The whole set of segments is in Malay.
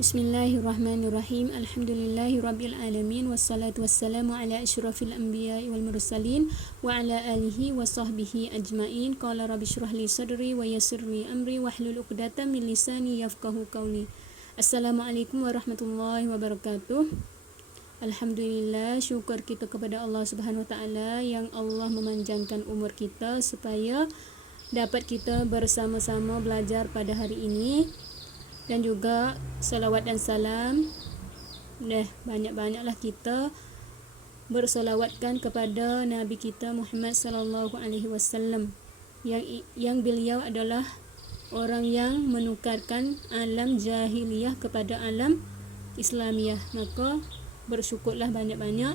Bismillahirrahmanirrahim. Alhamdulillahirabbil alamin wassalatu wassalamu ala asyrafil anbiya'i wal mursalin wa ala alihi wa sahbihi ajmain. Qala rabbi shrah li sadri wa yassir li amri wahlul 'uqdatam min lisani yafqahu qawli. Assalamualaikum warahmatullahi wabarakatuh. Alhamdulillah, syukur kita kepada Allah Subhanahu wa taala yang Allah memanjangkan umur kita supaya dapat kita bersama-sama belajar pada hari ini. Dan juga salawat dan salam, banyak-banyaklah kita bersolawatkan kepada Nabi kita Muhammad sallallahu alaihi wasallam yang beliau adalah orang yang menukarkan alam jahiliyah kepada alam Islamiyah. Maka bersyukurlah banyak-banyak.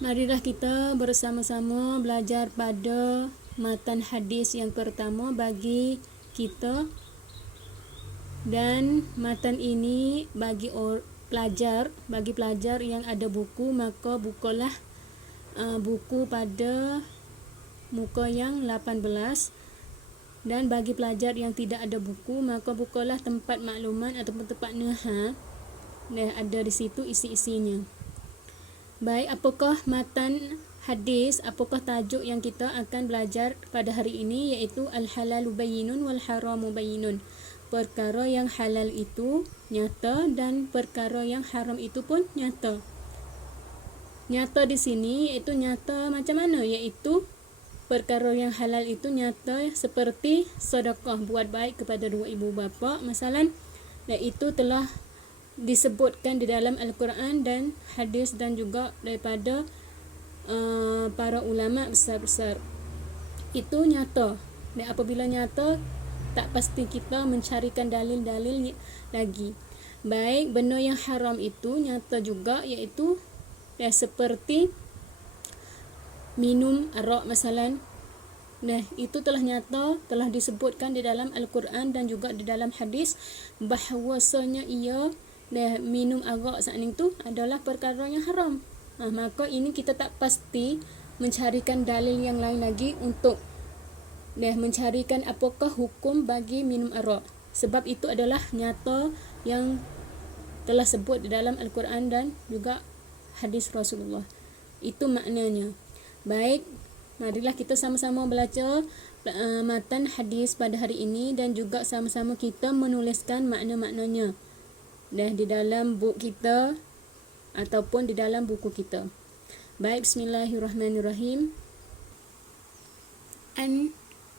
Marilah kita bersama-sama belajar pada matan hadis yang pertama bagi kita. Dan matan ini bagi pelajar yang ada buku, maka bukalah buku pada muka yang 18. Dan bagi pelajar yang tidak ada buku, maka bukalah tempat maklumat ataupun tempat neha. Ada di situ isi-isinya. Baik, apakah matan hadis, apakah tajuk yang kita akan belajar pada hari ini, iaitu al-halalu bayyinun wal haramu bayyinun. Perkara yang halal itu nyata dan perkara yang haram itu pun nyata. Nyata di sini iaitu nyata macam mana? Iaitu perkara yang halal itu nyata seperti sedekah, buat baik kepada dua ibu bapa masalan. Dan itu telah disebutkan di dalam Al-Quran dan hadis dan juga daripada para ulama besar-besar. Itu nyata. Dan apabila nyata, tak pasti kita mencarikan dalil-dalil lagi. Baik, benda yang haram itu nyata juga, iaitu seperti minum arak masalan. Itu telah nyata, telah disebutkan di dalam Al-Quran dan juga di dalam hadis bahawasanya minum arak saat itu adalah perkara yang haram. Maka ini kita tak pasti mencarikan dalil yang lain lagi untuk mencarikan apakah hukum bagi minum arak, sebab itu adalah nyata yang telah sebut di dalam Al-Quran dan juga hadis Rasulullah. Itu maknanya. Baik, marilah kita sama-sama belajar matan hadis pada hari ini dan juga sama-sama kita menuliskan makna-maknanya di dalam buku kita ataupun di dalam buku kita. Baik, bismillahirrahmanirrahim.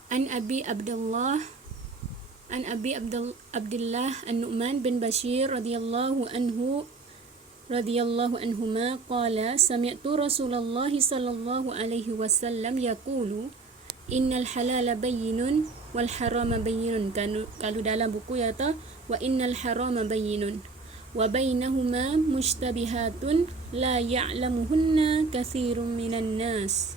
An Abi Abdullah An-Nu'man bin Bashir radhiyallahu anhuma qala sami'tu Rasulullah sallallahu alaihi wasallam yaqulu innal halala bayyinun wal harama bayyinun. Kalau dalam buku kata wa innal harama bayyinun wa bainahuma mushtabihatun la ya'lamuhunna katsirun minan nas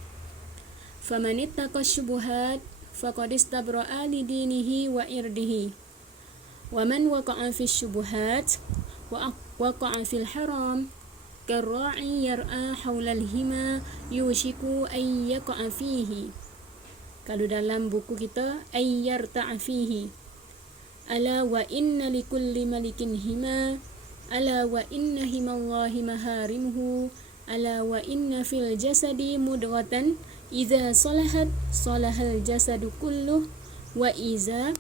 faman ittaqa syubuhat faqad istabra'a li dinihi wa irdihi wa man waqa'a fi syubuhat wa waqa'a fil haram karra'i yar'a hawlal hima yushiku ay yaqa'a fihi. Kalau dalam buku kita ay yarta'a fihi. Ala wa inna likulli malikin hima, ala wa inna himallahi maharimuhu, ala wa inna fil jasadi mudghatan idza salahat salahal jasadu kulluh wa idza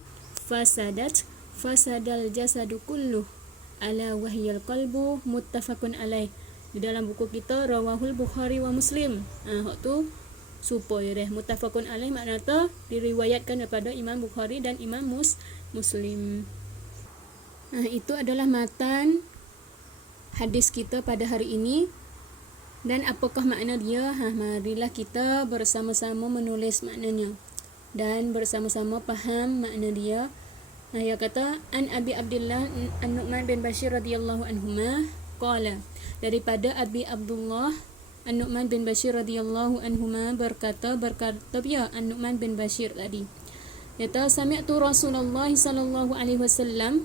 fasadat fasadal jasadu kulluh ala wahyal qalbu muttafaqun alaih. Di dalam buku kita rawahul Bukhari wa Muslim. Tu supaya muttafaqun alaih maknanya diriwayatkan daripada Imam Bukhari dan Imam Muslim. Itu adalah matan hadis kita pada hari ini. Dan apakah makna dia? Marilah kita bersama-sama menulis maknanya dan bersama-sama faham makna dia. Dia kata an Abi Abdullah An-Nu'man bin Bashir radhiyallahu anhuma qala, daripada Abi Abdullah An-Nu'man bin Bashir radhiyallahu anhuma berkata ya An-Nu'man bin Bashir tadi, kata sami'tu Rasulullah sallallahu alaihi wasallam,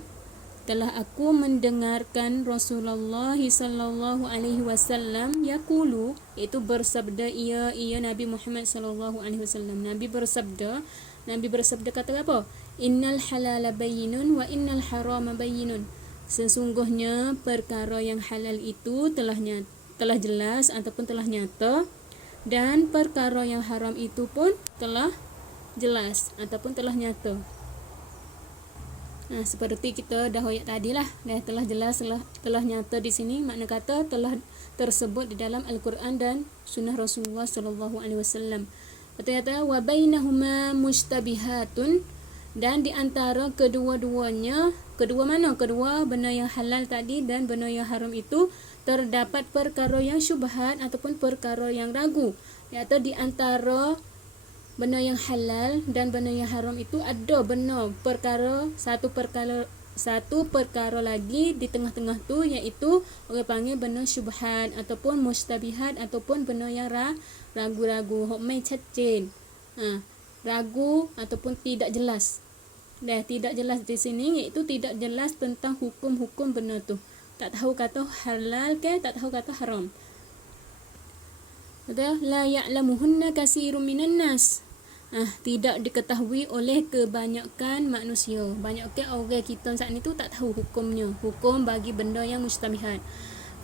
telah aku mendengarkan Rasulullah sallallahu alaihi wasallam yaqulu, itu bersabda ia Nabi Muhammad sallallahu alaihi wasallam. Nabi bersabda Nabi bersabda kata apa? Innal halala bayyinun wa innal harama bayyinun. Sesungguhnya perkara yang halal itu telah jelas ataupun telah nyata, dan perkara yang haram itu pun telah jelas ataupun telah nyata. Seperti kita dah hoyak tadilah, telah jelas, telah nyata di sini makna kata telah tersebut di dalam Al-Quran dan Sunnah Rasulullah sallallahu alaihi wasallam. Kata wa bainahuma mustabihatun, dan di antara kedua-duanya, kedua benda yang halal tadi dan benda yang haram itu terdapat perkara yang syubhat ataupun perkara yang ragu. Iaitu di antara benda yang halal dan benda yang haram itu ada satu perkara lagi di tengah-tengah tu, iaitu orang panggil benda syubhat ataupun mustabihat ataupun benda yang ragu-ragu, hok mai cacin. Ragu ataupun tidak jelas. Tidak jelas di sini iaitu tidak jelas tentang hukum-hukum benda tu. Tak tahu kata halal ke, tak tahu kata haram. La ya'lamuhunna katsirun minan nas. Tidak diketahui oleh kebanyakan manusia. Banyaknya orang kita saat itu tak tahu hukumnya, hukum bagi benda yang mustabihat.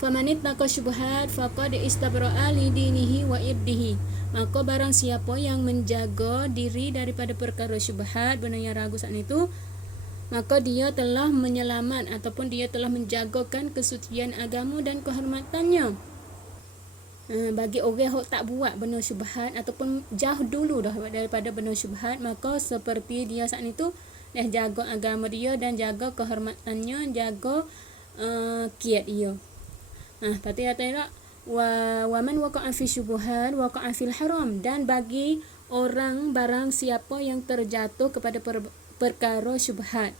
Faman ittaqa syubhat faqad istabra'a li dinihi wa irdihi. Maka barang siapa yang menjaga diri daripada perkara syubhat, benda yang ragu saat itu, maka dia telah menyelamat ataupun dia telah menjagakan kesucian agama dan kehormatannya. Bagi orang yang tak buat benda syubhat ataupun jauh dulu dah daripada benda syubhat, maka seperti dia saat itu jaga agama dia dan jaga kehormatannya, jaga kiat dia. Tadi kata wa man waqa'a fi syubhat waqa'a fil haram, dan bagi orang barang siapa yang terjatuh kepada perkara syubhat,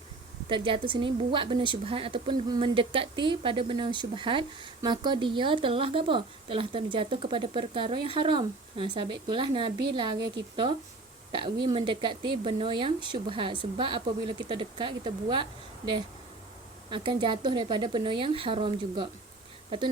terjatuh sini buat benda syubhat ataupun mendekati pada benda syubhat, maka dia telah apa? Telah terjatuh kepada perkara yang haram. Sebab itulah Nabi larang kita tak mendekati benda yang syubhat, sebab apabila kita dekat, kita buat, akan jatuh daripada benda yang haram juga. Lepas tu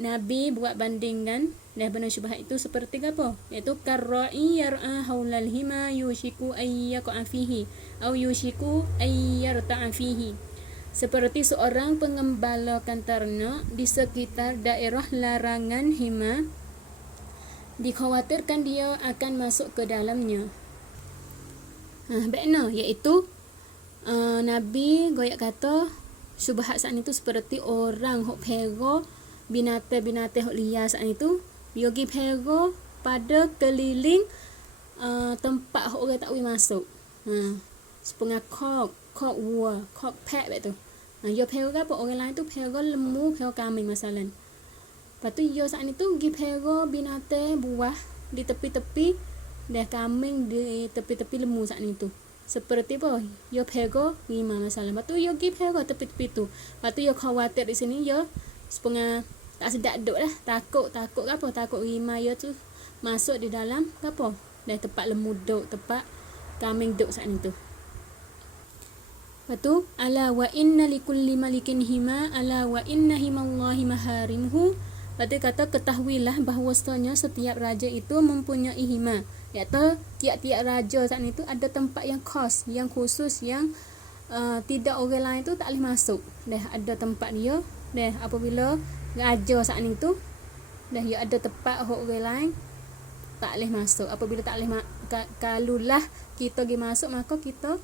Nabi buat bandingkan benda syubhat itu seperti apa? Iaitu karra'i yar'a haulal hima yushiku ayyaqa fihi atau yushiku ayyarta'a fihi. Seperti seorang pengembalakan ternak di sekitar daerah larangan hima, dikhawatirkan dia akan masuk ke dalamnya. Bakna iaitu Nabi goyak kata syubhat saat itu seperti orang hok pera binatang-binatang hok liar saat itu, dia pergi pera pada keliling tempat hok orang tak boleh masuk. Sepengah kok wua, kok pet betul. Dia pera apa orang lain tu pera lembu, pera kambing masalan. Lepas tu dia saat itu pergi pera binatang buah di tepi-tepi, kambing di tepi-tepi, lembu saat itu. Seperti apa? Yo pego lima masalah. Lepas tu yo pergi pego tepi-tepi tu. Lepas tu yo khawatir di sini yo sepengah tak sedap duk lah. Takut apa? Takut lima yo tu masuk di dalam apa? Tempat lembu duk, tempat kambing duk saat itu. Lepas tu ala wa inna likulli malikin hima ala wa inna himallahi maharimuhu. Lepas tu kata ketahuilah bahawasanya setiap raja itu mempunyai hima. Iaitu tiap-tiap raja saat itu ada tempat yang khas, yang khusus, yang tidak orang lain tu tak boleh masuk. Ada tempat dia. Apabila raja saat itu dia ada tempat orang lain tak boleh masuk. Apabila tak boleh kalulah kita pergi masuk, maka kita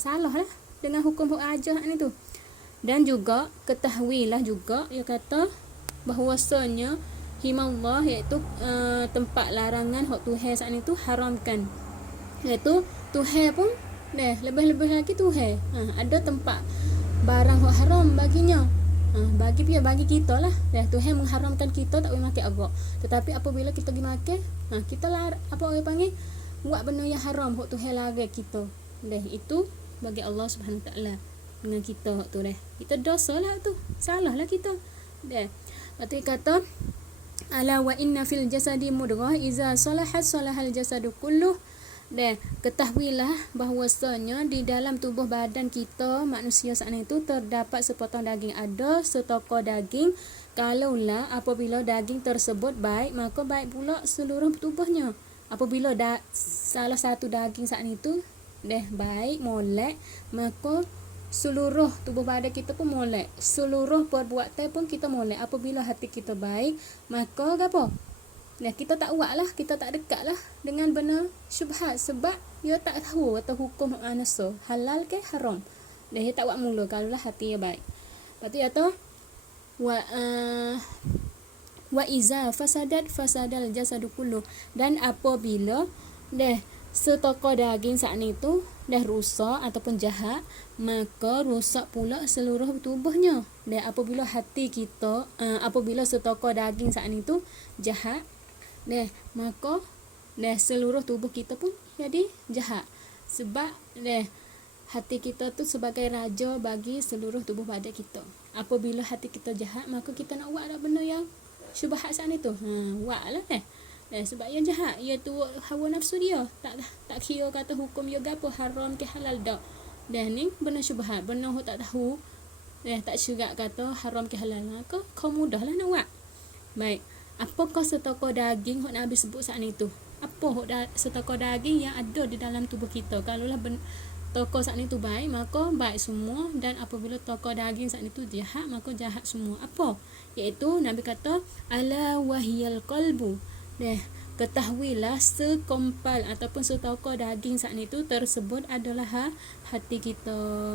salah lah dengan hukum raja saat itu. Dan juga ketahuilah juga dia kata bahawasanya himallah iaitu tempat larangan hak Tuhan saat itu haramkan. Iaitu Tuhan pun lebih-lebih lagi Tuhan. Ada tempat barang hak haram baginya. Bagi kita lah. Tuhan mengharamkan kita tak boleh makan agak. Tetapi apabila kita pergi makan, kita apa orang panggil buat benda yang haram hak Tuhan larang kita. Itu bagi Allah Subhanahu Wa Taala dengan kita hak tu kita dosa lah tu. Salah lah kita. Lepas tu kata ala wa inna fil jasadi mudghah iza salahat salahal jasadu kulluh. Ketahuilah bahawasanya di dalam tubuh badan kita manusia saat itu terdapat sepotong daging, ada setokor daging. Kalaulah apabila daging tersebut baik, maka baik pula seluruh tubuhnya. Apabila salah satu daging saat itu baik molek, maka seluruh tubuh badan kita pun molek, seluruh perbuatan pun kita molek. Apabila hati kita baik, maka apa? Kita tak buat lah, kita tak dekat lah dengan benda syubhat, sebab dia tak tahu atau hukum nafsu halal ke haram. Dia tak buat mula kalau lah hati dia baik. Lepas tu kata wa iza fasadal jasadu kullu, dan apabila setokok daging saat ni tu rusak ataupun jahat, maka rosak pula seluruh tubuhnya. Dan apabila hati kita apabila setokok daging saat ni tu jahat, maka seluruh tubuh kita pun jadi jahat. Sebab hati kita tu sebagai raja bagi seluruh tubuh badan kita. Apabila hati kita jahat, maka kita nak buat benda yang syubhat saat ni tu, buatlah sebab yang jahat, ia tu hawa nafsu dia, tak kira kata hukum dia gapo, haram ke halal dak. Dan ni benda syubhat, benda hok tak tahu, tak syirat kata haram ke halal, maka kau mudahlah nak buat. Baik, apakah setokok daging hok Nabi sebut saat ni tu? Apa hok setokok daging yang ada di dalam tubuh kita? Kalaulah tokok saat ni tu baik, maka baik semua, dan apabila tokok daging saat ni tu jahat, maka jahat semua. Apa? Iaitu Nabi kata ala wahiyal qalbu. Ketahuilah sekompal ataupun setokok daging saat ni tu tersebut adalah hati kita.